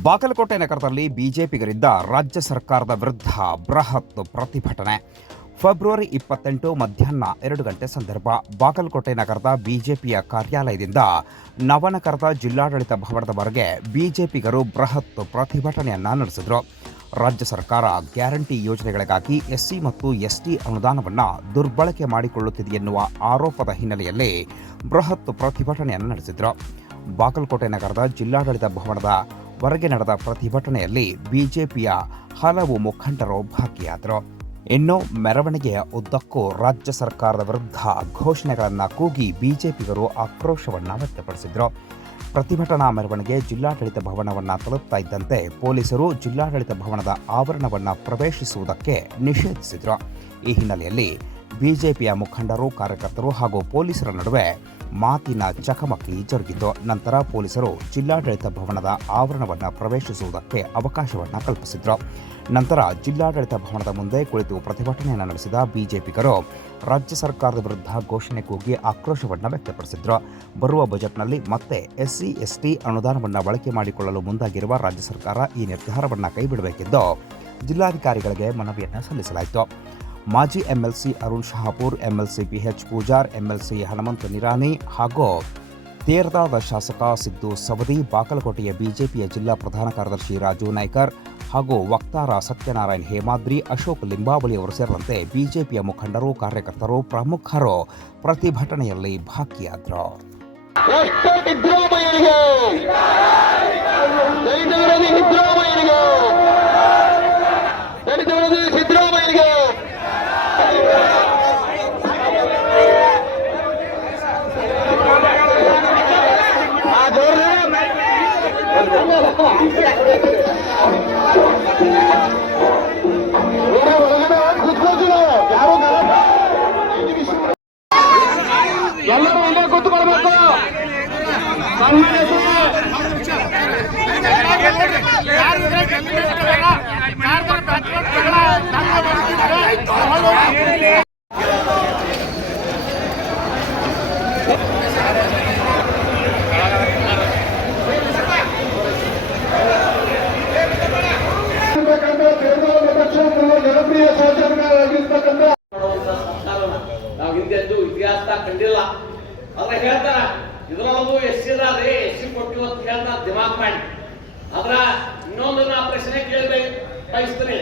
ಬಾಗಲಕೋಟೆ ನಗರದಲ್ಲಿ ಬಿಜೆಪಿಗರಿದ್ದ ರಾಜ್ಯ ಸರ್ಕಾರದ ವಿರುದ್ಧ ಬೃಹತ್ ಪ್ರತಿಭಟನೆ. ಫೆಬ್ರವರಿ ಇಪ್ಪತ್ತೆಂಟು ಮಧ್ಯಾಹ್ನ ಎರಡು ಗಂಟೆ ಸಂದರ್ಭ ಬಾಗಲಕೋಟೆ ನಗರದ ಬಿಜೆಪಿಯ ಕಾರ್ಯಾಲಯದಿಂದ ನವನಗರದ ಜಿಲ್ಲಾಡಳಿತ ಭವನದವರೆಗೆ ಬಿಜೆಪಿಗರು ಬೃಹತ್ ಪ್ರತಿಭಟನೆಯನ್ನು ನಡೆಸಿದರು. ರಾಜ್ಯ ಸರ್ಕಾರ ಗ್ಯಾರಂಟಿ ಯೋಜನೆಗಳಿಗಾಗಿ ಎಸ್ಸಿ ಮತ್ತು ಎಸ್ಟಿ ಅನುದಾನವನ್ನು ದುರ್ಬಳಕೆ ಮಾಡಿಕೊಳ್ಳುತ್ತಿದೆ ಎನ್ನುವ ಆರೋಪದ ಹಿನ್ನೆಲೆಯಲ್ಲಿ ಬೃಹತ್ ಪ್ರತಿಭಟನೆಯನ್ನು ನಡೆಸಿದರು. ಬಾಗಲಕೋಟೆ ನಗರದ ಜಿಲ್ಲಾಡಳಿತ ಭವನದ ಹೊರಗೆ ನಡೆದ ಪ್ರತಿಭಟನೆಯಲ್ಲಿ ಬಿಜೆಪಿಯ ಹಲವು ಮುಖಂಡರು ಭಾಗಿಯಾದರು. ಇನ್ನು ಮೆರವಣಿಗೆಯ ಉದ್ದಕ್ಕೂ ರಾಜ್ಯ ಸರ್ಕಾರದ ವಿರುದ್ಧ ಘೋಷಣೆಗಳನ್ನು ಕೂಗಿ ಬಿಜೆಪಿಗರು ಆಕ್ರೋಶವನ್ನು ವ್ಯಕ್ತಪಡಿಸಿದರು. ಪ್ರತಿಭಟನಾ ಮೆರವಣಿಗೆ ಜಿಲ್ಲಾಡಳಿತ ಭವನವನ್ನು ತಲುಪ್ತಾ ಇದ್ದಂತೆ ಪೊಲೀಸರು ಜಿಲ್ಲಾಡಳಿತ ಭವನದ ಆವರಣವನ್ನು ಪ್ರವೇಶಿಸುವುದಕ್ಕೆ ನಿಷೇಧಿಸಿದರು. ಈ ಹಿನ್ನೆಲೆಯಲ್ಲಿ ಬಿಜೆಪಿಯ ಮುಖಂಡರು, ಕಾರ್ಯಕರ್ತರು ಹಾಗೂ ಪೊಲೀಸರ ನಡುವೆ ಮಾತಿನ ಚಕಮಕಿ ಜರುಗಿತು ನಂತರ ಪೊಲೀಸರು ಜಿಲ್ಲಾಡಳಿತ ಭವನದ ಆವರಣವನ್ನು ಪ್ರವೇಶಿಸುವುದಕ್ಕೆ ಅವಕಾಶವನ್ನು ಕಲ್ಪಿಸಿದ್ರು. ನಂತರ ಜಿಲ್ಲಾಡಳಿತ ಭವನದ ಮುಂದೆ ಕುಳಿತು ಪ್ರತಿಭಟನೆಯನ್ನು ನಡೆಸಿದ ಬಿಜೆಪಿಗರು ರಾಜ್ಯ ಸರ್ಕಾರದ ವಿರುದ್ಧ ಘೋಷಣೆ ಕೂಗಿ ಆಕ್ರೋಶವನ್ನು ವ್ಯಕ್ತಪಡಿಸಿದ್ರು. ಬರುವ ಬಜೆಟ್ನಲ್ಲಿ ಮತ್ತೆ ಎಸ್ಸಿ, ಎಸ್ಟಿ ಅನುದಾನವನ್ನು ಬಳಕೆ ಮಾಡಿಕೊಳ್ಳಲು ಮುಂದಾಗಿರುವ ರಾಜ್ಯ ಸರ್ಕಾರ ಈ ನಿರ್ಧಾರವನ್ನು ಕೈಬಿಡಬೇಕೆಂದು ಜಿಲ್ಲಾಧಿಕಾರಿಗಳಿಗೆ ಮನವಿಯನ್ನು ಸಲ್ಲಿಸಲಾಯಿತು. ಮಾಜಿ MLC Arun Shahapur, MLC PH Pujar, MLC Hanumanth Nirani ಹಾಗೂ ತೇರದಾದ ಶಾಸಕ ಸಿದ್ದು ಸವದಿ, ಬಾಗಲಕೋಟೆಯ ಬಿಜೆಪಿಯ ಜಿಲ್ಲಾ ಪ್ರಧಾನ ಕಾರ್ಯದರ್ಶಿ ರಾಜು ನಾಯ್ಕರ್ ಹಾಗೂ ವಕ್ತಾರ ಸತ್ಯನಾರಾಯಣ್ ಹೇಮಾದ್ರಿ, ಅಶೋಕ್ ಲಿಂಬಾವಳಿ ಅವರು ಸೇರಿದಂತೆ ಬಿಜೆಪಿಯ ಮುಖಂಡರು, ಕಾರ್ಯಕರ್ತರು, ಪ್ರಮುಖರು ಪ್ರತಿಭಟನೆಯಲ್ಲಿ ಭಾಗಿಯಾದರು. ಎಲ್ಲರೂ ಇಲ್ಲೇ ಸನ್ಮಾನ್ಯ ಸರ್. ಇತಿಹಾಸದಾಗ ಕಂಡಿಲ್ಲ. ಆದ್ರೆ ಹೇಳ್ತಾರ, ಇದ್ರೊಳಗೂ ಎಸ್ ಅದೇ ಎಸ್ ಸಿ ಅಂತ ಹೇಳ್ತಾರ ದಿಮಾಗ್ ಮಾಡಿ. ಆದ್ರ ಇನ್ನೊಂದು ನಾ ಪ್ರಶ್ನೆ ಕೇಳಬೇಕು, ಬಯಸ್ತೀನಿ.